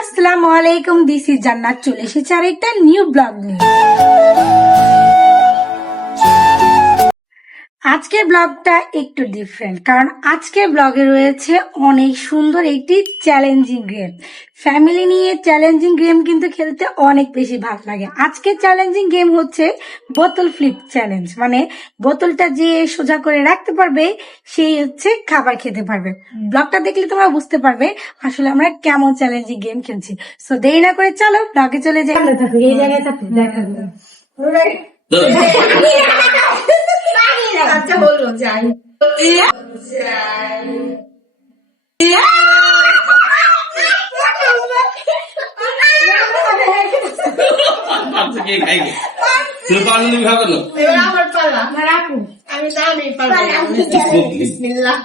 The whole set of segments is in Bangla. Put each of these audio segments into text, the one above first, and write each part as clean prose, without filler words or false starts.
আসসালামু আলাইকুম, দিস ইজ জান্নাত। চলে এসেছে আরেকটা নিউ ব্লগ নিয়ে। আজকের ব্লগটা একটু ডিফারেন্ট, কারণ আজকের ব্লগে রয়েছে অনেক সুন্দর একটি চ্যালেঞ্জিং গেম। ফ্যামিলি নিয়ে চ্যালেঞ্জিং গেম কিন্তু খেলতে অনেক বেশি ভালো লাগে। আজকের চ্যালেঞ্জিং গেম হচ্ছে বোতল ফ্লিপ চ্যালেঞ্জ, মানে বোতলটা যে সোজা করে রাখতে পারবে সেই হচ্ছে খাবার খেতে পারবে। ব্লগটা দেখলে তোমরা বুঝতে পারবে আসলে আমরা কেমন চ্যালেঞ্জিং গেম খেলছি। সো দেরি না করে চলো ব্লগে চলে যাই। এই জায়গায় আচ্ছা বলো যাই আমার পালা আমি জানি বিসমিল্লাহ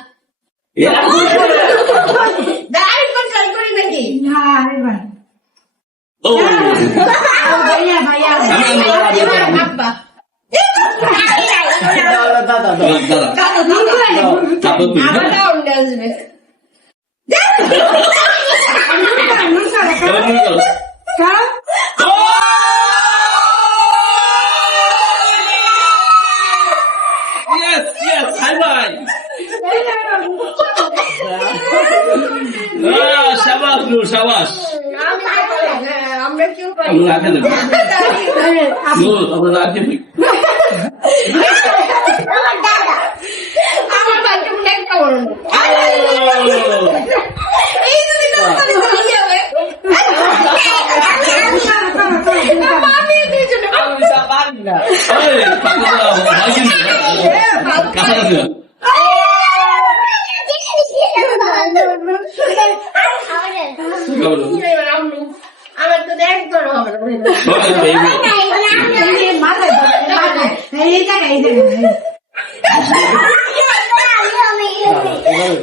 করি নাকি আব্বা সাবাস আমরা কেউ আমার বাড়িতে মনে একটা বড় এই যদি যাবে আমি দুইজনে আমার তো দেখ করো হবে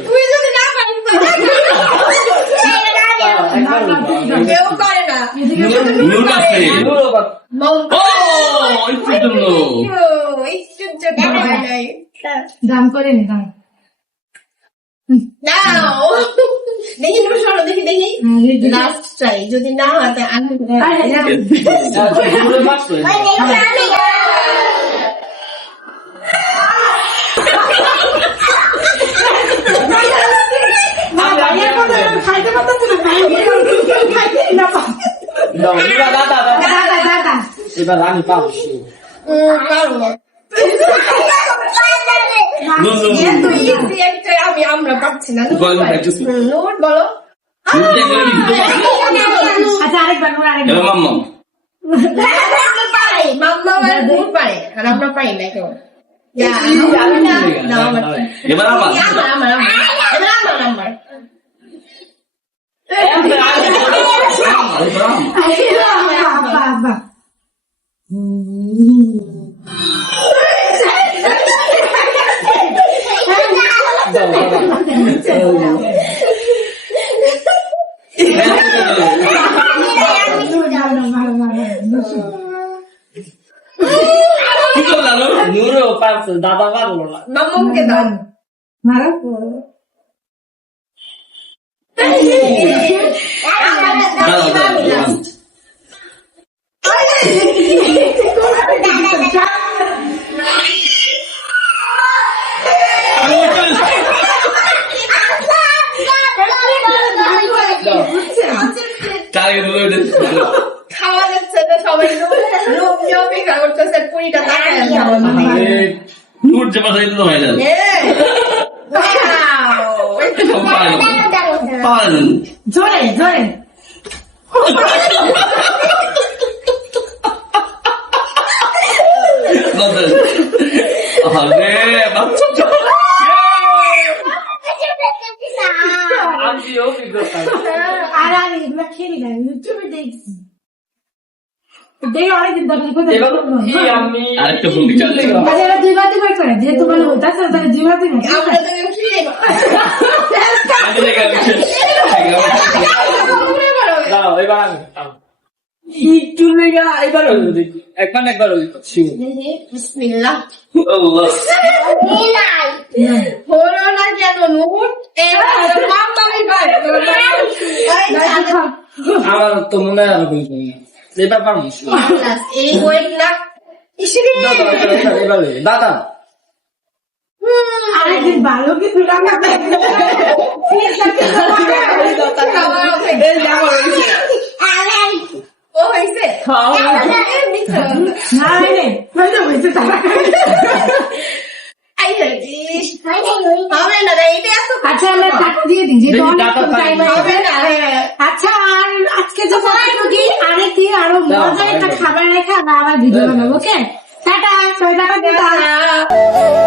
তুই যদি না পারিস কেউ করে না দাম করে নি দাম দেখি তুমি সরো দেখি দেখি লাস্ট ট্রাই যদি না হয় আমি এবার আমি পাবো আমরা পাচ্ছি না নোট বলো আচ্ছা আরেকবার মাম্মা পারে আর আমরা পাই না কেউ এবার আমার দাদা পারবো না মাম্মাকে দাও খাওয়া যাচ্ছে না সবাই লোক অপেক্ষা করতেছে পুরিটা নূর যে বাসায় তো হয় না জোরে জোরে আর আমি এগুলো খেলি না, ইউটিউবে দেখছি। অনেকদিন আরেকটা ফোন দুই বাতি করে যেহেতু মানে হতাছে তাহলে দুই বাতি একটু এবার একবার বিসমিল্লাহ আল্লাহ হলো না কেন নোট মাম্মা পারে আমার তো মনে হয় আরো কিছু নেই। এবার পারবো Last, এই ওয়েট না ইসরে দাদা আরেকদিন ভালো কিছু রান্না ও হয়েছে হবে না রে, এটা এত আচ্ছা আমরা টাকা দিয়ে দিই যেহেতু বেশি অনেক টাকা time পাই। হবে না। আচ্ছা আর আজকে তো আরেকদিন আরো মজার একটা খাবার রেখে আমরা আবার ভিডিও বানাবো, ওকে? টাটা, সবাই টাকা দিতাম।